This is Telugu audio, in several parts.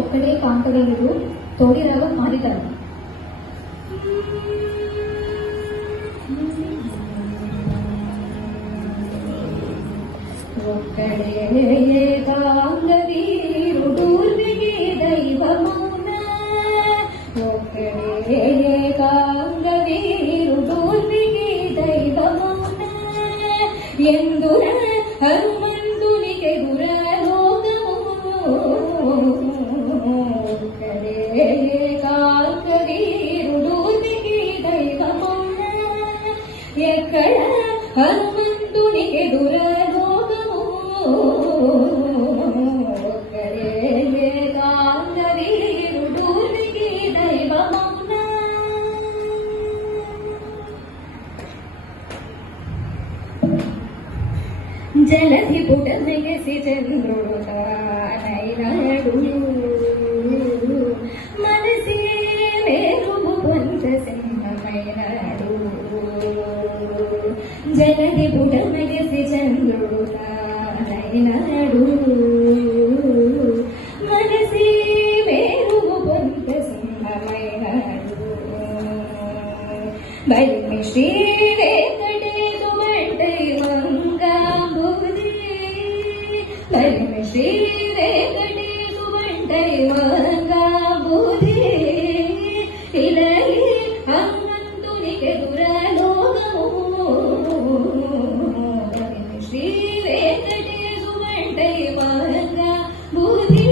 ఒక్కడే కాంతవేయుడు తోడి రాగం మారితాడు. ఒక్కడే కాంగవీరుడు దైవమున, ఒక్కడే కాంగవీరుడు దైవమున, ఎందున హనుమంతునికెదుర లోకము, ఒక్కడే కాంగవీరుడు దైవమున, ఎక్కడ హనుమంతునికెదుర లోకము, ఒక్కడే కాంగవీరుడు దైవమున. జలధి పుటమెగసి చంద్రుడు తానైనాడు, మనసే మేరుము పొంచ సింహమైనాడు. జలధి పుటమెగసి చంద్రుడు తానైనాడు, మనసే మేరుము పొంచ సింహమైనాడు. బలిమి శ్రీ వెంకటేశు వంటై మంగాంబుది, బలిమి శ్రీ వెంకటేశు వంటై మంగాంబుది, ఇలగి హనుమంతునికెదుర లోకము, బలిమి శ్రీ వెంకటేశు వంటై మంగాంబుది,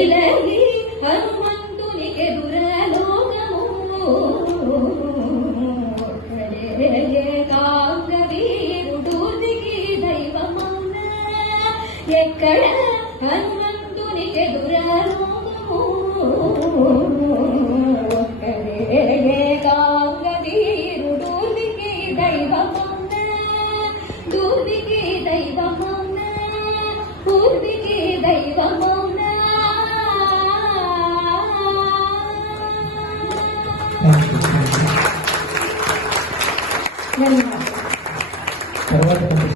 ఇలగి హనుమంతునికెదుర లోకము, ఒక్కడే కాంగవీరుడు దైవమున, ఎక్కడ హనుమంతునికెదుర లోకము, ఒక్కడే కాంగవీరుడు దైవమున, దూర్దికి దైవమున, పూర్దికి దైవమున. ధన్యవాదాలు.